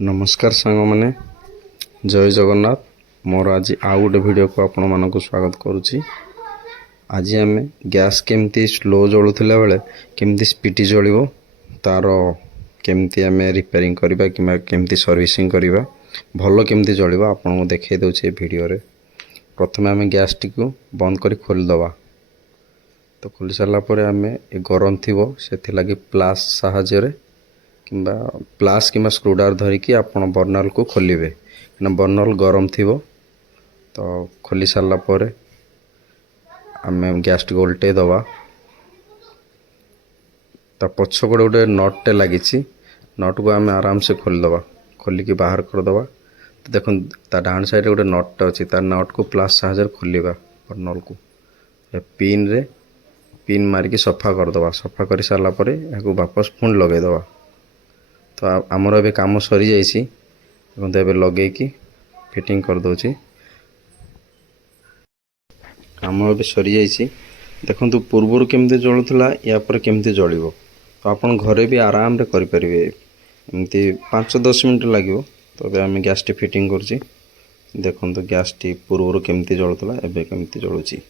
नमस्कार सांग मैंने जय जगन्नाथ मोर आज आउ गोटे वीडियो को आपण मानक स्वागत करुच्ची। आज आम गैस केमती स्लो जलूला बेले केमती स्पीड जलिब तार केमती आम रिपेयरिंग करवा कि केमती सर्विसिंग करवा भल केमती जलिब आपन को देखे दूचे वीडियो रे। प्रथम आम गैस टी को बंद कर खोलीदे तो खोली सारापर आम गरम थी से लगी प्लास साहाଯ୍य किंबा प्लास किंबा स्क्रूड्राइवर धरिकी आपण बर्नल को खोलिबे ना बर्नल गरम थिबो। तो खोली सारा पर आम गैस टी उल्टे दबा ता पछपटे गोटे नटटे लगी नट को आम आराम से खोलीदे खोलिकी बाहर करदे। तो देख ता डाण साइड गोटे नटटे अच्छी तार नट को प्लास साहाଯ୍य खोलिबा बर्नल को पिन मारिकी सफा करदे। सफा कर सारा पर या वापस पुणी लगेदे। तो आमर ए कम सरी जाइए लगे कि फिटिंग कर दूची कम ए सरी जाइए। देखु पूर्वर केमती जलूला या पर केमती जलिब तो आप घरे भी आराम रे करें एमती 5-10 मिनट लगे। तो आम गैस टी फिटिंग कर देखो गैस टी पूर्वर केमती जलूला एवं केमती जलुची।